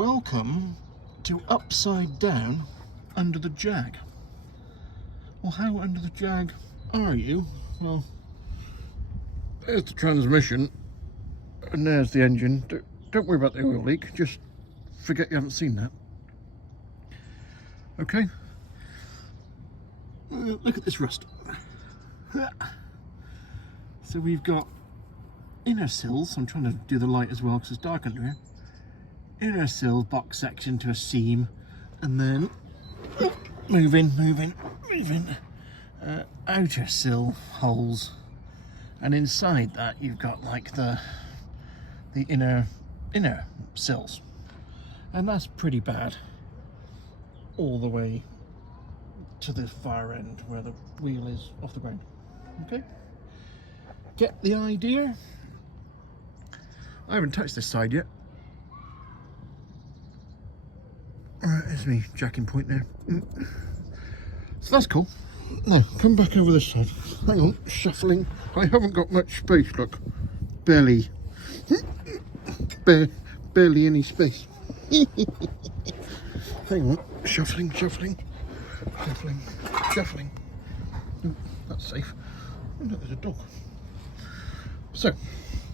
Welcome to Upside Down Under the Jag. Well, how under the Jag are you? Well, there's the transmission and there's the engine. Don't worry about the oil leak, just forget you haven't seen that. Okay? Look at this rust. So we've got inner sills. I'm trying to do the light as well because it's dark under here. Inner sill box section to a seam, and then moving, outer sill holes, and inside that you've got like the inner sills, and that's pretty bad all the way to the far end where the wheel is off the ground. Okay, get the idea? I haven't touched this side yet. Alright, there's me jacking point there. So that's cool. Now, come back over this side. Hang on, shuffling. I haven't got much space, look. Barely. Barely any space. Hang on, shuffling. Ooh, that's safe. Oh, look, there's a dog. So,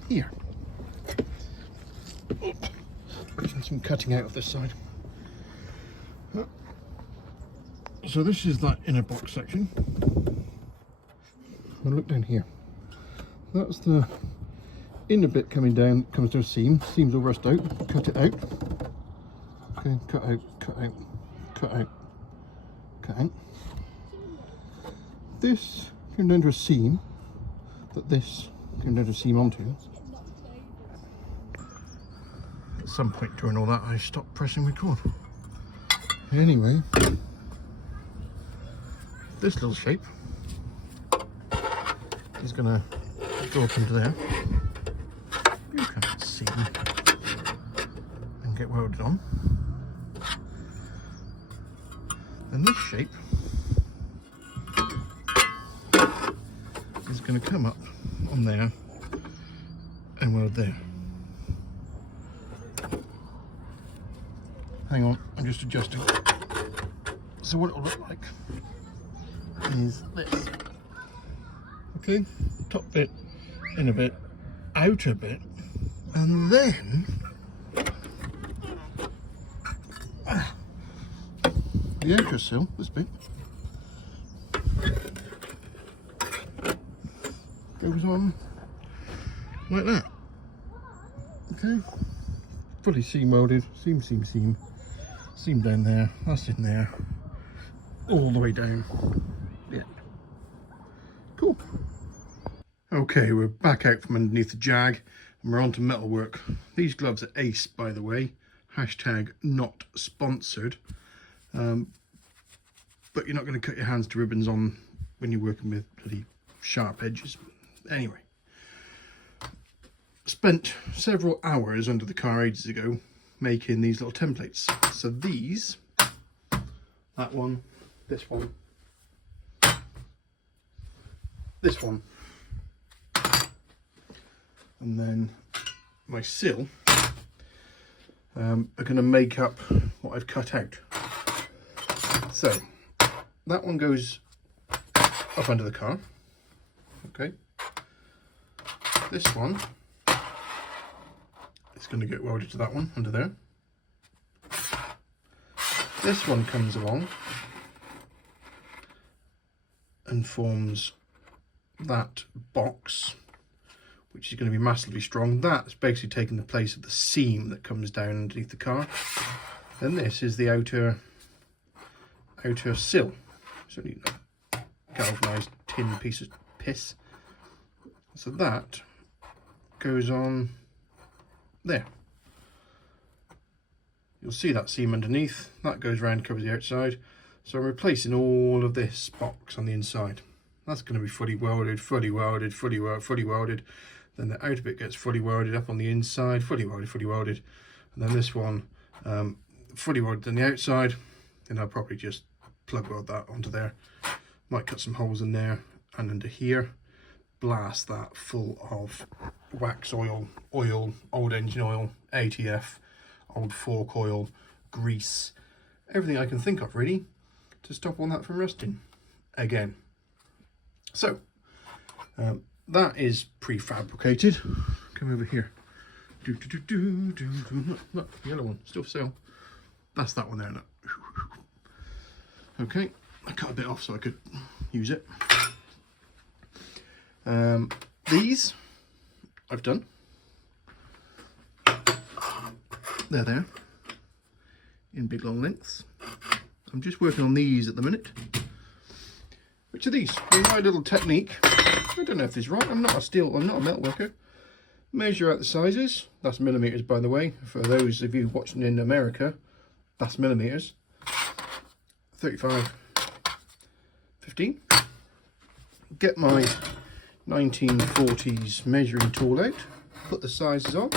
here. Some cutting out of this side. So this is that inner box section. I'll look down here. That's the inner bit coming down, comes to a seam. Seam's all rust out. Cut it out. Okay, cut out. This came down to a seam that this came down to a seam onto. At some point during all that, I stopped pressing record. Anyway, this little shape is going to go up into there. You can't see and get welded on. Then this shape is going to come up on there and weld there. Hang on, I'm just adjusting. So what it'll look like is this. Okay, top bit, inner bit, outer bit, and then the outer sill, this bit, goes on like that. Okay, fully seam welded, seam down there, that's in there, all the way down. Yeah. Cool. Okay, we're back out from underneath the Jag and we're on to metalwork. These gloves are Ace, by the way. Hashtag not sponsored. But you're not going to cut your hands to ribbons on when you're working with bloody sharp edges. Anyway. Spent several hours under the car ages ago making these little templates. So these, that one, this one, this one, and then my sill are going to make up what I've cut out. So that one goes up under the car. Okay. This one is going to get welded to that one under there. This one comes along and forms that box, which is going to be massively strong. That's basically taking the place of the seam that comes down underneath the car. Then this is the outer sill. It's only a galvanised tin piece of piss. So that goes on there. You'll see that seam underneath. That goes around, covers the outside. So I'm replacing all of this box on the inside. That's going to be fully welded. Then the outer bit gets fully welded up on the inside, fully welded. And then this one, fully welded on the outside. And I'll probably just plug weld that onto there. Might cut some holes in there and under here. Blast that full of wax oil, old engine oil, ATF, old fork oil, grease, everything I can think of really to stop all that from rusting again. So that is prefabricated. Come over here. Look, the yellow one still for sale. That's that one there. Look. Okay, I cut a bit off so I could use it. These I've done. They're there in big long lengths. I'm just working on these at the minute. Which are these? My little technique. I don't know if this is right. I'm not a metal worker. Measure out the sizes. That's millimeters, by the way. For those of you watching in America, that's millimeters. 35, 15. Get my 1940s measuring tool out. Put the sizes on.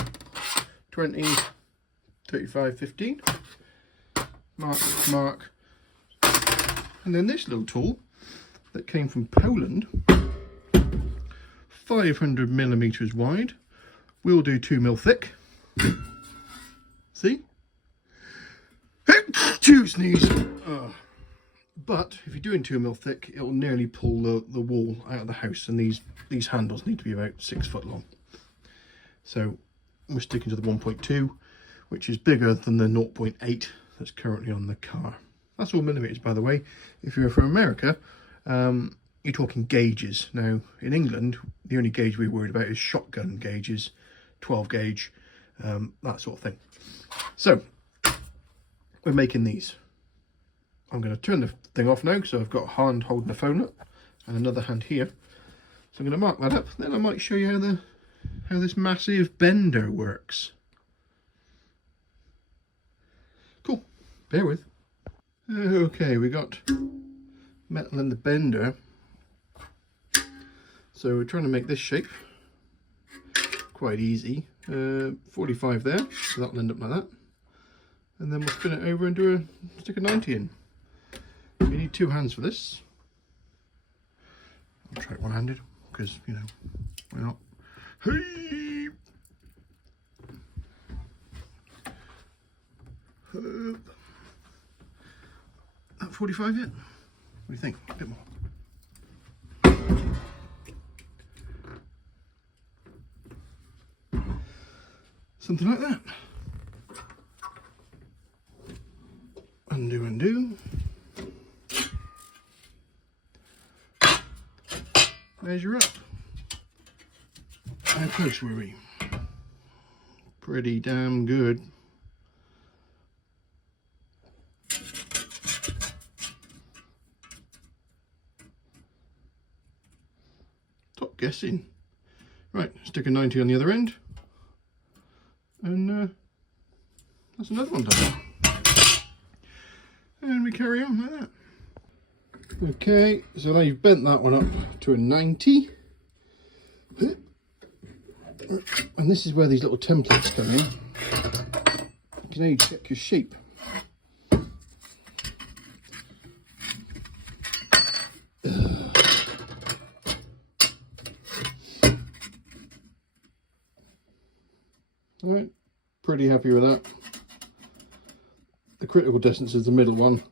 20, 35, 15. Mark. And then this little tool that came from Poland, 500 millimeters wide, will do 2 mil thick. See? Two sneeze. But if you're doing 2 mil thick, it'll nearly pull the wall out of the house, and these handles need to be about 6 foot long. So we're sticking to the 1.2, which is bigger than the 0.8 that's currently on the car. That's all millimeters, by the way. If you're from America, you're talking gauges. Now, in England, the only gauge we're worried about is shotgun gauges, 12 gauge, that sort of thing. So, we're making these. I'm going to turn the thing off now, so I've got a hand holding the phone up and another hand here. So I'm going to mark that up. Then I might show you how this massive bender works. Cool. Bear with. Okay, we got metal in the bender. So we're trying to make this shape. Quite easy. 45 there, so that'll end up like that. And then we'll spin it over and stick a 90 in. You need 2 hands for this. I'll try it one-handed because, you know, why not? Hey! That 45 yet? What do you think? A bit more. Something like that. Undo. Measure up. How close were we? Pretty damn good. Top guessing. Right, stick a 90 on the other end. And that's another one done. And we carry on like that. Okay, so now you've bent that one up to a 90. And this is where these little templates come in. You can now check your shape. Alright, pretty happy with that. The critical distance is the middle one,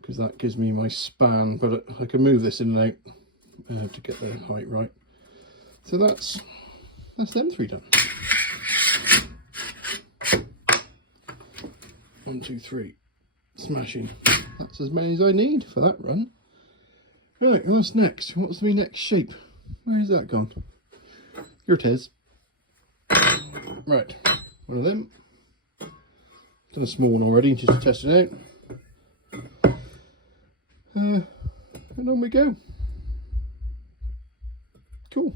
because that gives me my span, but I can move this in and out to get the height right. So that's them 3 done. 1, 2, 3, smashing. That's as many as I need for that run. Right, what's next? What's the next shape? Where's that gone? Here it is. Right, one of them. Done a small one already, just to test it out. And on we go. Cool.